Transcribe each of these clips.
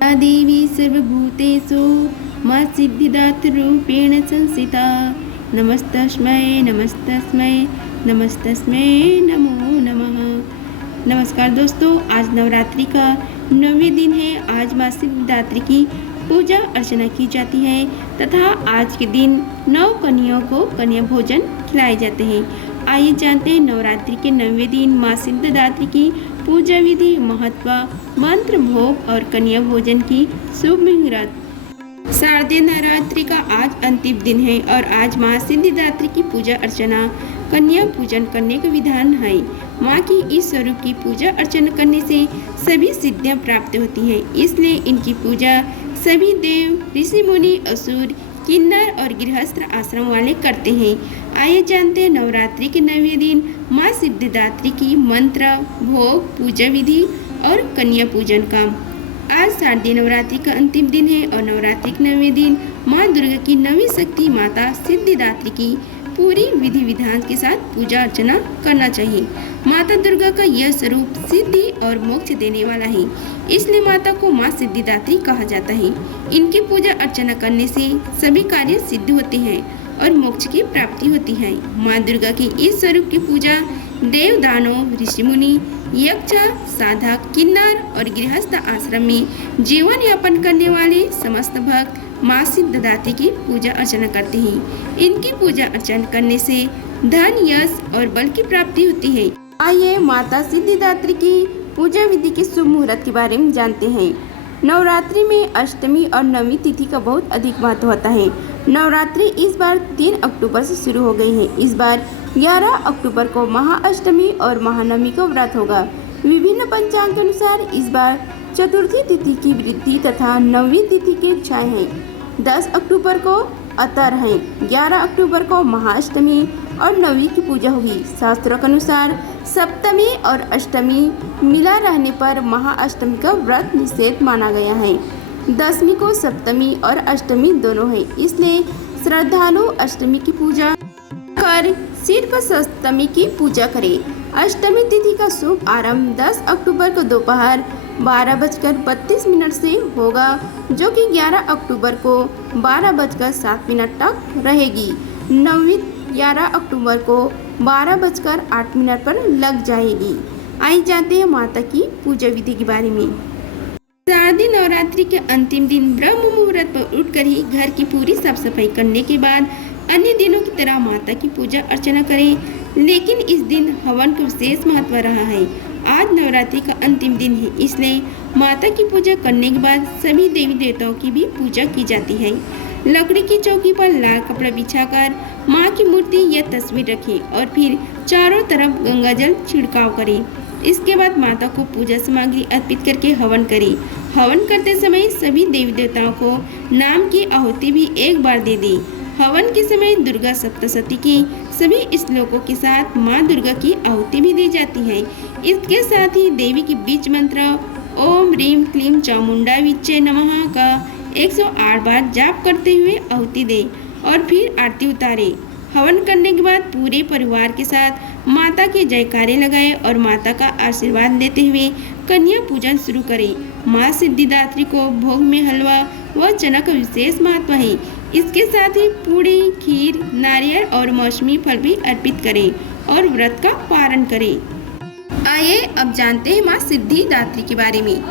या देवी सर्वभूतेषु मा सिद्धिदातरूपेण संस्थिता। नमस्तस्मै नमस्तस्मै नमस्तस्मै नमो नमः। नमस्कार दोस्तों, आज नवरात्रि का 9वें दिन है। आज माँ सिद्धिदात्री की पूजा अर्चना की जाती है तथा आज के दिन 9 कन्याओं को कन्या भोजन खिलाए जाते हैं। आइए जानते हैं नवरात्रि के 9वें दिन माँ सिद्धिदात्री की पूजा विधि, महत्व, मंत्र, भोग और कन्या भोजन की शुभ मुहूर्त। शारदीय नवरात्रि का आज अंतिम दिन है और आज माँ सिद्धिदात्री की पूजा अर्चना, कन्या पूजन करने का विधान है। माँ की इस स्वरूप की पूजा अर्चना करने से सभी सिद्धियां प्राप्त होती हैं, इसलिए इनकी पूजा सभी देव, ऋषि मुनि, असुर, किन्नर और गृहस्थ आश्रम वाले करते हैं। आइए जानते हैं नवरात्रि के 9वें दिन माँ सिद्धिदात्री की मंत्र, भोग, पूजा विधि और कन्या पूजन का। आज शारदीय नवरात्रि का अंतिम दिन है और नवरात्रि के 9वें दिन माँ दुर्गा की 9वीं शक्ति माता सिद्धिदात्री की पूरी विधि विधान के साथ पूजा अर्चना करना चाहिए। माता दुर्गा का यह स्वरूप सिद्धि और मोक्ष देने वाला है, इसलिए माता को माँ सिद्धिदात्री कहा जाता है। इनकी पूजा अर्चना करने से सभी कार्य सिद्ध होते हैं और मोक्ष की प्राप्ति होती है। माँ दुर्गा के इस स्वरूप की पूजा देव, दानव, ऋषि मुनि, यक्ष, साधक, किन्नर और गृहस्थ आश्रम में जीवन यापन करने वाले समस्त भक्त माँ सिद्धिदात्री की पूजा अर्चना करते हैं। इनकी पूजा अर्चना करने से धन, यश और बल की प्राप्ति होती है। आइए माता सिद्धिदात्री की पूजा विधि के शुभ मुहूर्त के बारे में जानते हैं। नवरात्रि में अष्टमी और नवमी तिथि का बहुत अधिक महत्व होता है। नवरात्रि इस बार 3 अक्टूबर से शुरू हो गई है। इस बार 11 अक्टूबर को महाअष्टमी और महानवमी का व्रत होगा। विभिन्न पंचांग के अनुसार इस बार चतुर्थी तिथि की वृद्धि तथा नवमी तिथि के छाए हैं। 10 अक्टूबर को अतर है, 11 अक्टूबर को महाअष्टमी और नवमी की पूजा होगी। शास्त्रों के अनुसार सप्तमी और अष्टमी मिला रहने पर महाअष्टमी का व्रत निषेध माना गया है। दशमी को सप्तमी और अष्टमी दोनों है, इसलिए श्रद्धालु अष्टमी की पूजा कर सिर्फ सप्तमी की पूजा करें। अष्टमी तिथि का शुभ आरंभ 10 अक्टूबर को दोपहर 12:32 से होगा, जो कि 11 अक्टूबर को 12:07 तक रहेगी। नवमी 11 अक्टूबर को 12:08 पर लग जाएगी। आइए जानते हैं माता की पूजा विधि के बारे में। शारदीय नवरात्रि के अंतिम दिन ब्रह्म मुहूर्त पर उठकर ही घर की पूरी साफ सफाई करने के बाद अन्य दिनों की तरह माता की पूजा अर्चना करें, लेकिन इस दिन हवन का विशेष महत्व रहा है। आज नवरात्रि का अंतिम दिन है, इसलिए माता की पूजा करने के बाद सभी देवी देवताओं की भी पूजा की जाती है। लकड़ी की चौकी पर लाल कपड़ा बिछाकर माँ की मूर्ति या तस्वीर रखें और फिर चारों तरफ गंगा जल छिड़काव करें। इसके बाद माता को पूजा सामग्री अर्पित करके हवन करें। हवन करते समय सभी देवी देवताओं को नाम की आहुति भी एक बार दे दें। हवन के समय दुर्गा सप्तशती की सभी श्लोकों के साथ माँ दुर्गा की आहुति भी दी जाती है। इसके साथ ही देवी की बीज मंत्र ओम ह्रीम क्लीम चामुंडा विच्चे नमः का 108 बार जाप करते हुए आहुति दें और फिर आरती उतारें। हवन करने के बाद पूरे परिवार के साथ माता के जयकारे लगाएं और माता का आशीर्वाद लेते हुए कन्या पूजन शुरू करें। माँ सिद्धिदात्री को भोग में हलवा व चना का विशेष महत्व है। इसके साथ ही पूड़ी, खीर, नारियल और मौसमी फल भी अर्पित करें और व्रत का पारण करें। आइए अब जानते हैं माँ सिद्धिदात्री के बारे में।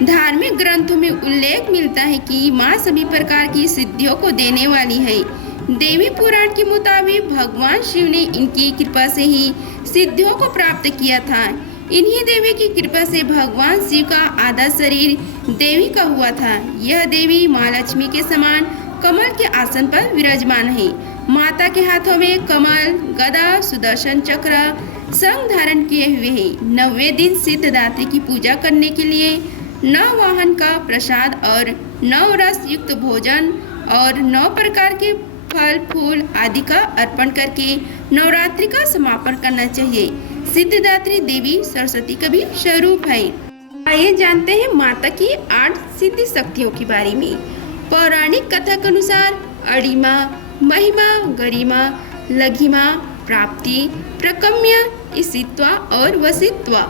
धार्मिक ग्रंथों में उल्लेख मिलता है कि माँ सभी प्रकार की सिद्धियों को देने वाली है। देवी पुराण के मुताबिक भगवान शिव ने इनकी कृपा से ही सिद्धियों को प्राप्त किया था। इन्हीं देवी की कृपा से भगवान शिव का आधा शरीर देवी का हुआ था। यह देवी माँ लक्ष्मी के समान कमल के आसन पर विराजमान है। माता के हाथों में कमल, गदा, सुदर्शन चक्र संग धारण किए हुए हैं। 9वें दिन सिद्धिदात्री की पूजा करने के लिए 9 वाहन का प्रसाद और 9 रस युक्त भोजन और 9 प्रकार के फल फूल आदि का अर्पण करके नवरात्रि का समापन करना चाहिए। सिद्धिदात्री देवी सरस्वती का भी स्वरूप है। आइए जानते हैं माता की 8 सिद्धि शक्तियों के बारे में। पौराणिक कथा के अनुसार अरिमा, महिमा, गरिमा, लघिमा, प्राप्ति, प्रकम्य, ईशित्वा और वसित्वा,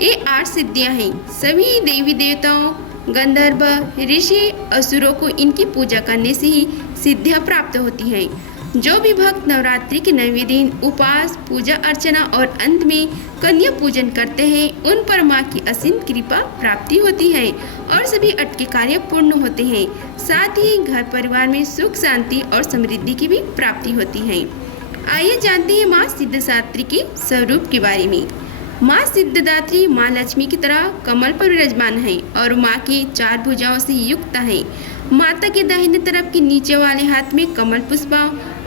ये 8 सिद्धियां हैं। सभी देवी देवताओं गंधर्व, ऋषि, असुरों को इनकी पूजा करने से ही सिद्धियां प्राप्त होती हैं। जो भी भक्त नवरात्रि के 9वें दिन उपवास, पूजा अर्चना और अंत में कन्या पूजन करते हैं, उन पर माँ की असीम कृपा प्राप्ति होती है और सभी अटके कार्य पूर्ण होते हैं। साथ ही घर परिवार में सुख, शांति और समृद्धि की भी प्राप्ति होती है। आइए जानते हैं माँ सिद्धिदात्री के स्वरूप के बारे में। माँ सिद्धिदात्री माँ लक्ष्मी की तरह कमल पर विराजमान है और माँ की 4 भुजाओं से युक्त है। माता के दाहिने तरफ के नीचे वाले हाथ में कमल पुष्प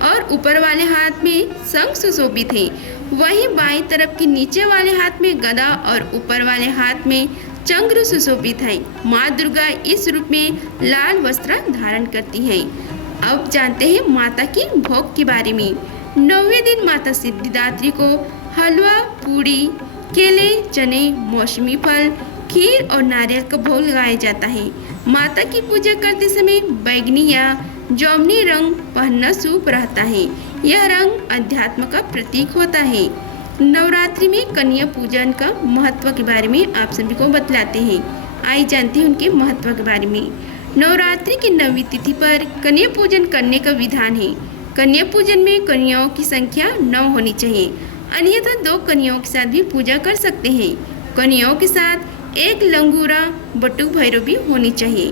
और ऊपर वाले हाथ में शंख सुशोभित है। वहीं बाईं तरफ के नीचे वाले हाथ में गदा और ऊपर वाले हाथ में चंद्र सुशोभित है। माँ दुर्गा इस रूप में लाल वस्त्र धारण करती है। अब जानते हैं माता की भोग के बारे में। 9वें दिन माता सिद्धिदात्री को हलवा, पूड़ी, केले, चने, मौसमी फल, खीर और नारियल का भोग लगाया जाता है। माता की पूजा करते समय बैगनी या जामुनी रंग पहनना शुभ रहता है। यह रंग अध्यात्म का प्रतीक होता है। नवरात्रि में कन्या पूजन का महत्व के बारे में आप सभी को बतलाते हैं। आइए जानते हैं उनके महत्व के बारे में। नवरात्रि की 9वीं तिथि पर कन्या पूजन करने का विधान है। कन्या पूजन में कन्याओं की संख्या 9 होनी चाहिए, अन्यथा 2 कन्याओं के साथ भी पूजा कर सकते हैं। कन्याओं के साथ एक लंगूरा बटुक भैरव भी होनी चाहिए।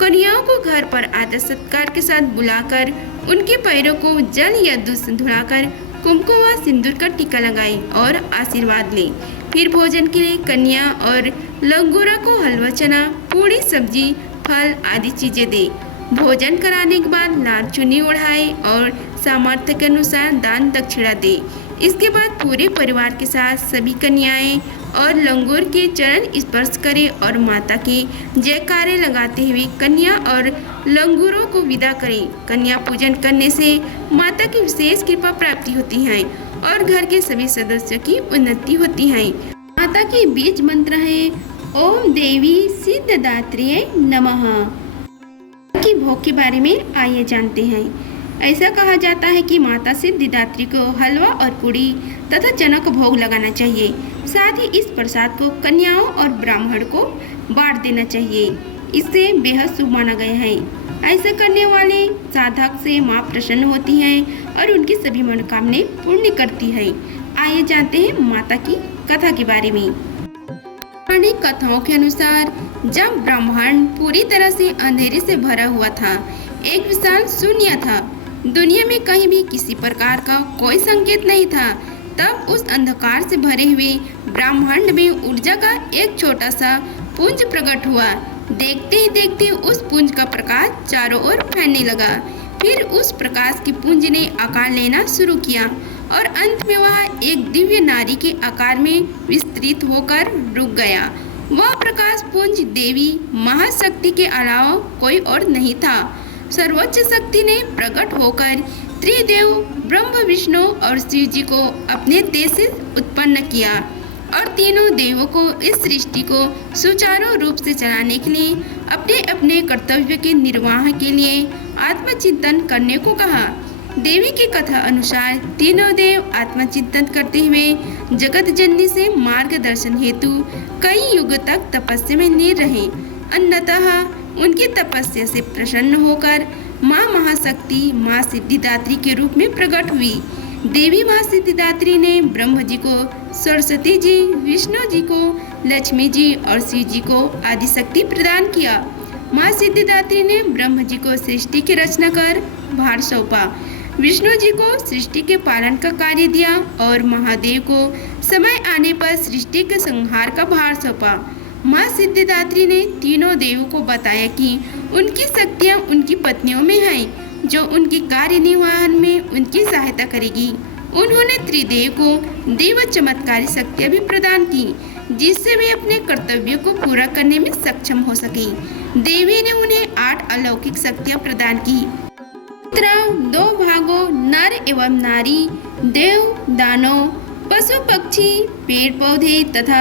कन्याओं को घर पर आदर सत्कार के साथ बुलाकर उनके पैरों को जल या दूध से धुलाकर कुमकुम व सिंदूर का टीका लगाएं और आशीर्वाद लें। फिर भोजन के लिए कन्या और लंगूरा को हलवा, चना, पूड़ी, सब्जी, फल आदि चीजें दें। भोजन कराने के बाद लाल चुन्नी ओढ़ाए और सामर्थ्य के अनुसार दान दक्षिणा दे। इसके बाद पूरे परिवार के साथ सभी कन्याएं और लंगूर के चरण स्पर्श करें और माता के जयकारे लगाते हुए कन्या और लंगूरों को विदा करें। कन्या पूजन करने से माता की विशेष कृपा प्राप्ति होती है और घर के सभी सदस्यों की उन्नति होती है। माता की बीज मंत्र है ओम देवी सिद्धिदात्रिये नमः। की भोग के बारे में आइए जानते हैं। ऐसा कहा जाता है कि माता सिद्धिदात्री को हलवा और पूड़ी तथा चना को भोग लगाना चाहिए। साथ ही इस प्रसाद को कन्याओं और ब्राह्मण को बांट देना चाहिए। इससे बेहद शुभ माना गया है। ऐसा करने वाले साधक से माँ प्रसन्न होती है और उनकी सभी मनोकामनाएं पूर्ण करती है। आइए जानते हैं माता की कथा के बारे में। पौराणिक कथाओं के अनुसार जब ब्रह्मांड पूरी तरह से अंधेरे से भरा हुआ था, एक विशाल शून्य था, दुनिया में कहीं भी किसी प्रकार का कोई संकेत नहीं था, तब उस अंधकार से भरे हुए ब्रह्मांड में ऊर्जा का एक छोटा सा पुंज प्रकट हुआ। देखते ही देखते उस पुंज का प्रकाश चारों ओर फैलने लगा। फिर उस प्रकाश की पुंज ने आकार लेना शुरू किया और अंत में वह एक दिव्य नारी के आकार में विस्तृत होकर रुक गया। वह प्रकाश पुंज देवी महाशक्ति के अलावा कोई और नहीं था। सर्वोच्च शक्ति ने प्रकट होकर त्रिदेव ब्रह्मा, विष्णु और शिव जी को अपने तेज से उत्पन्न किया और तीनों देवों को इस सृष्टि को सुचारू रूप से चलाने के लिए अपने अपने कर्तव्य के निर्वाह के लिए आत्मचिंतन करने को कहा। देवी की कथा अनुसार तीनों देव आत्मचिंतन करते हुए जगत जननी से मार्गदर्शन हेतु कई युग तक तपस्या में निरत रहे। अन्नतः उनकी तपस्या से प्रसन्न होकर माँ महाशक्ति माँ सिद्धिदात्री के रूप में प्रकट हुई। देवी माँ सिद्धिदात्री ने ब्रह्मा जी को सरस्वती जी, विष्णु जी को लक्ष्मी जी और शिव जी को आदि शक्ति प्रदान किया। माँ सिद्धिदात्री ने ब्रह्मा जी को सृष्टि की रचना कर भार सौंपा, विष्णु जी को सृष्टि के पालन का कार्य दिया और महादेव को समय आने पर सृष्टि के संहार का भार सौंपा। माँ सिद्धिदात्री ने तीनों देवों को बताया कि उनकी शक्तियाँ उनकी पत्नियों में हैं, जो उनके कार्य निर्वहन में उनकी सहायता करेगी। उन्होंने त्रिदेव को देव चमत्कारी शक्तियाँ भी प्रदान की, जिससे वे अपने कर्तव्यों को पूरा करने में सक्षम हो सके। देवी ने उन्हें 8 अलौकिक शक्तियाँ प्रदान की। 2 भागों नर एवं नारी, देव, दानव, पशु, पक्षी, पेड़ पौधे तथा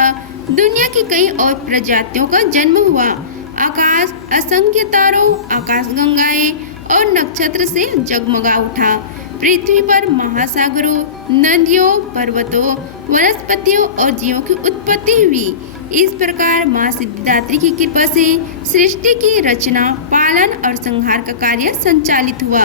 दुनिया की कई और प्रजातियों का जन्म हुआ। आकाश असंख्य तारों, आकाशगंगाएं और नक्षत्र से जगमगा उठा। पृथ्वी पर महासागरों, नदियों, पर्वतों, वनस्पतियों और जीवों की उत्पत्ति हुई। इस प्रकार माँ सिद्धिदात्री की कृपा से सृष्टि की रचना, पालन और संहार का कार्य संचालित हुआ।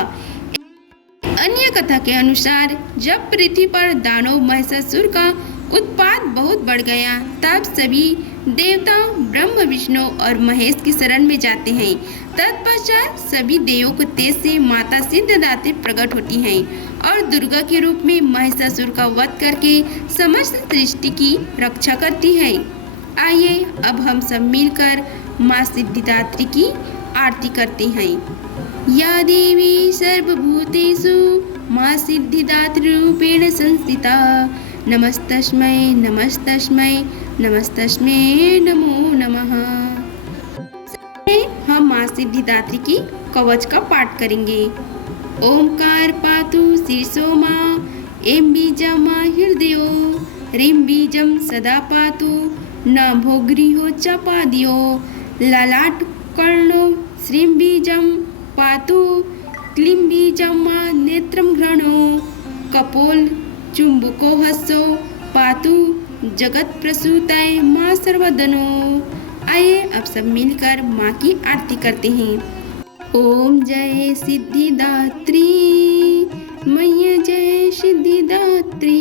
अन्य कथा के अनुसार जब पृथ्वी पर दानव महिषासुर का उत्पात बहुत बढ़ गया, तब सभी देवता ब्रह्म, विष्णु और महेश की शरण में जाते हैं। तत्पश्चात सभी देवों को तेज से माता सिद्धिदात्री प्रकट होती हैं और दुर्गा के रूप में महिषासुर का वध करके समस्त सृष्टि की रक्षा करती है। आइए अब हम सब मिलकर माँ सिद्धिदात्री की आरती करते हैं। या देवी सर्वभूतेषु माँ सिद्धिदात्री रूपेण संस्थिता, नमस्तस्मै नमस्तस्मै नमस्तस्मै नमो नमः। हम माँ सिद्धिदात्री की कवच का पाठ करेंगे। ओंकार पातु शीर्षो माँ, एं बीजं माँ हृदयो, ह्रीं बीजं सदा पातु नभो गृहो च पादयो, ललाट कर्णो श्रीं बीजं पातु, क्लीं बीजं माँ नेत्रं घ्रणो, कपोल चुम्बको हस्तो पातु जगत प्रसूताय माँ सर्वदनो। आइए अब सब मिलकर माँ की आरती करते हैं। ओम जय सिद्धिदात्री मैया, जय सिद्धिदात्री,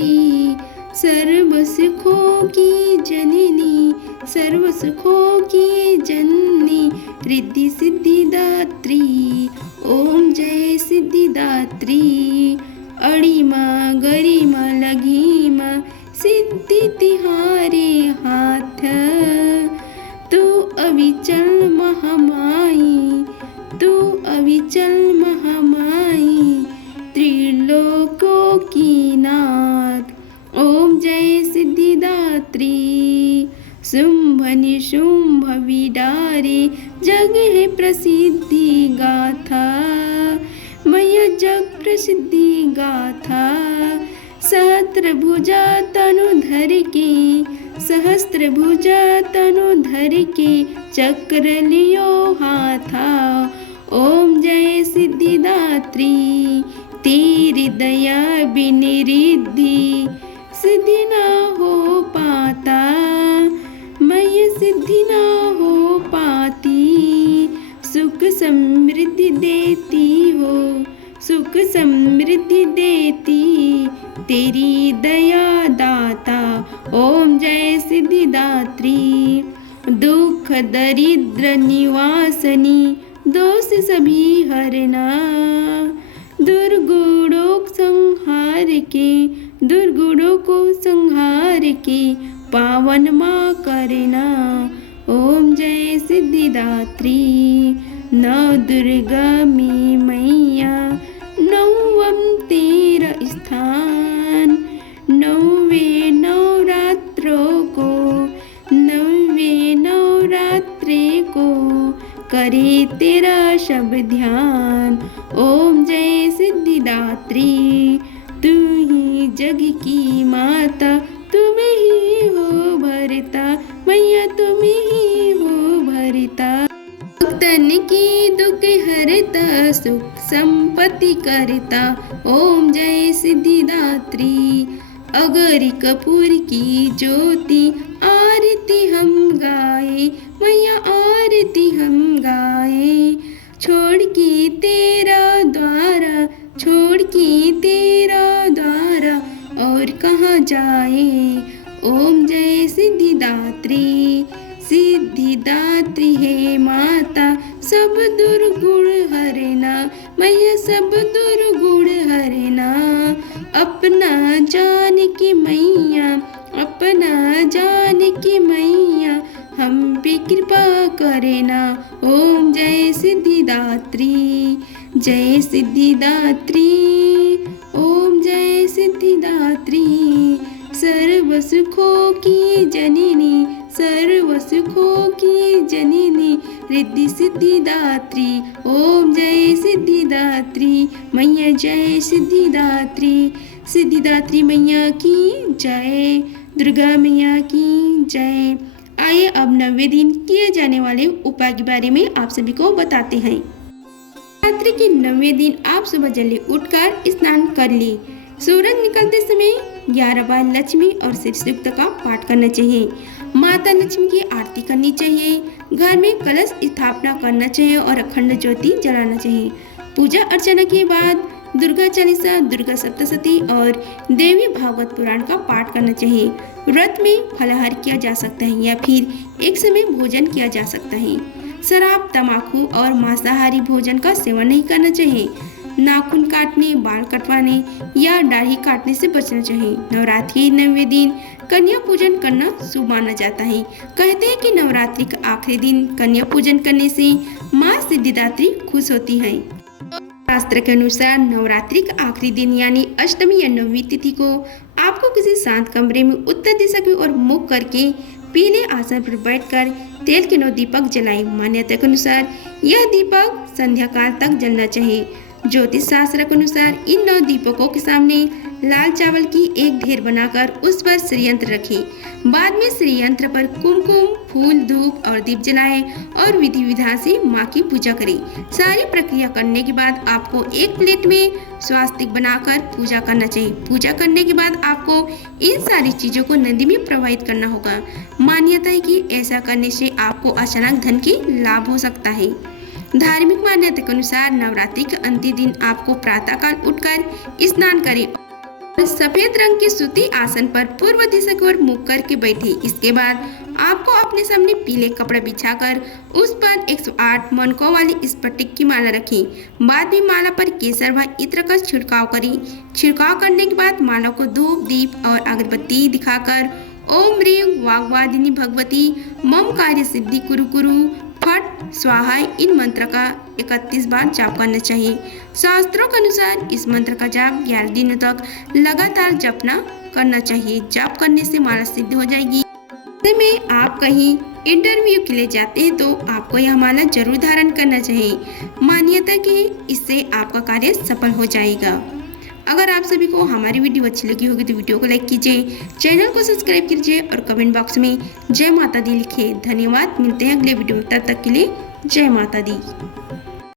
सर्व सुखों की जननी, सर्व सुखों की जननी, रिद्धि सिद्धिदात्री। ओम जय सिद्धिदात्री, अड़िमा गरिमा लघिमा सिद्धि तिहारे हाथ, तू अविचल महामाई, तू अविचल महामाई, त्रिलोकों की नाथ। ओम जय सिद्धिदात्री, शुंभ निशुंभ विडारे जग है प्रसिद्धि गाथा, मैया जग प्रसिद्धि गाथा। सहस्त्र भुजा तनु धर के, सहस्त्र भुजा तनु धर के, चक्र लियो हाथा। ओम जय सिद्धिदात्री, तेरी दया बिन रिद्धि सिद्धि ना हो पाता, मैं सिद्धि ना हो पाती। सुख समृद्धि देती हो, सुख समृद्धि देती, तेरी दया दाता। ओम जय सिद्धिदात्री, दुख दरिद्र निवासनी, दोष सभी हरना, दुर्गुणों संहार के, दुर्गुणों को संहार के, पावन माँ करना। ओम जय सिद्धिदात्री, नव दुर्गा में मैया, नवम तेरा स्थान, नौवे नवरात्रों को, नौवे नवरात्रे को, करे तेरा शब ध्यान। ओम जय सिद्धिदात्री, तू ही जग की माता, तुम ही हो भरता, मैया तुम ही हो भरता। भक्तन की दुख हरता, सुख संपत्ति करता। ओम जय सिद्धिदात्री, अगर कपूर की ज्योति, आरती हम गाए, मैया आरती हम गाए। छोड़ के तेरा द्वारा, छोड़ के तेरा द्वारा, और कहाँ जाए। ओम जय सिद्धिदात्री, सिद्धिदात्री है माता, सब दुर्गुण हरना, मैया सब दुर्गुण हरना। अपना जान की मैया, अपना जान की मैया, हम पे कृपा करना। ओम जय सिद्धिदात्री, जय सिद्धिदात्री, ओम जय सिद्धिदात्री, सर्व सुखों की जननी, सर्व सुखों की जननी, रिद्धि सिद्धिदात्री। ओम जय सिद्धिदात्री मैया, जय सिद्धिदात्री, सिद्धिदात्री मैया की जय, दुर्गा मैया की जय। आइए अब 90 दिन किए जाने वाले उपाय के बारे में आप सभी को बताते हैं। रात्रि के 90 दिन आप सुबह जल्दी उठकर स्नान कर ले। सूरज निकलते समय 11 बार लक्ष्मी और श्री सूक्त का पाठ करना चाहिए। माता लक्ष्मी की आरती करनी चाहिए। घर में कलश स्थापना करना चाहिए और अखंड ज्योति जलाना चाहिए। पूजा अर्चना के बाद दुर्गा चालीसा, दुर्गा सप्तशती और देवी भागवत पुराण का पाठ करना चाहिए। व्रत में फलाहार किया जा सकता है या फिर एक समय भोजन किया जा सकता है। शराब, तम्बाकू और मांसाहारी भोजन का सेवन नहीं करना चाहिए। नाखून काटने, बाल कटवाने या दाढ़ी काटने से बचना चाहिए। नवरात्रि के 9वें दिन कन्या पूजन करना शुभ माना जाता है। कहते हैं कि नवरात्रि का आखिरी दिन कन्या पूजन करने से माँ सिद्धिदात्री खुश होती है। शास्त्र के अनुसार नवरात्रि का आखिरी दिन यानी अष्टमी या 9वीं तिथि को आपको किसी शांत कमरे में उत्तर दिशा की ओर मुख करके पीले आसन पर बैठकर तेल के 9 दीपक जलाएं। मान्यता के अनुसार यह दीपक संध्या काल तक जलना चाहिए। ज्योतिष शास्त्र के अनुसार इन 9 दीपकों के सामने लाल चावल की एक ढेर बनाकर उस पर श्रीयंत्र रखें। बाद में श्रीयंत्र पर कुमकुम, फूल, धूप और दीप जलाएं और विधि विधान से माँ की पूजा करें। सारी प्रक्रिया करने के बाद आपको एक प्लेट में स्वास्तिक बनाकर पूजा करना चाहिए। पूजा करने के बाद आपको इन सारी चीजों को नदी में प्रवाहित करना होगा। मान्यता है कि ऐसा करने से आपको अचानक धन की लाभ हो सकता है। धार्मिक मान्यता के अनुसार नवरात्रि के अंतिम दिन आपको प्रातःकाल उठकर स्नान करें और सफेद रंग के सूती आसन पर पूर्व दिशा की ओर मुख करके बैठे। इसके बाद आपको अपने सामने पीले कपड़ा बिछाकर उस पर 108 मनकों वाली स्फटिक की माला रखें। बाद में माला पर केसर व इत्र का छिड़काव करें। छिड़काव करने के बाद माला को धूप, दीप और अगरबत्ती दिखाकर ओम ह्रीं वाग्वादिनी भगवती मम कार्य सिद्धि कुरु कुरु फट स्वाहा इन मंत्र का 31 बार जाप करना चाहिए। शास्त्रों के अनुसार इस मंत्र का जाप 11 दिनों तक लगातार जपना करना चाहिए। जाप करने से माला सिद्ध हो जाएगी। ऐसे में आप कहीं इंटरव्यू के लिए जाते हैं तो आपको यह माला जरूर धारण करना चाहिए। मान्यता कि इससे आपका कार्य सफल हो जाएगा। अगर आप सभी को हमारी वीडियो अच्छी लगी होगी तो वीडियो को लाइक कीजिए, चैनल को सब्सक्राइब कीजिए और कमेंट बॉक्स में जय माता दी लिखिए। धन्यवाद। मिलते हैं अगले वीडियो में, तब तक के लिए जय माता दी।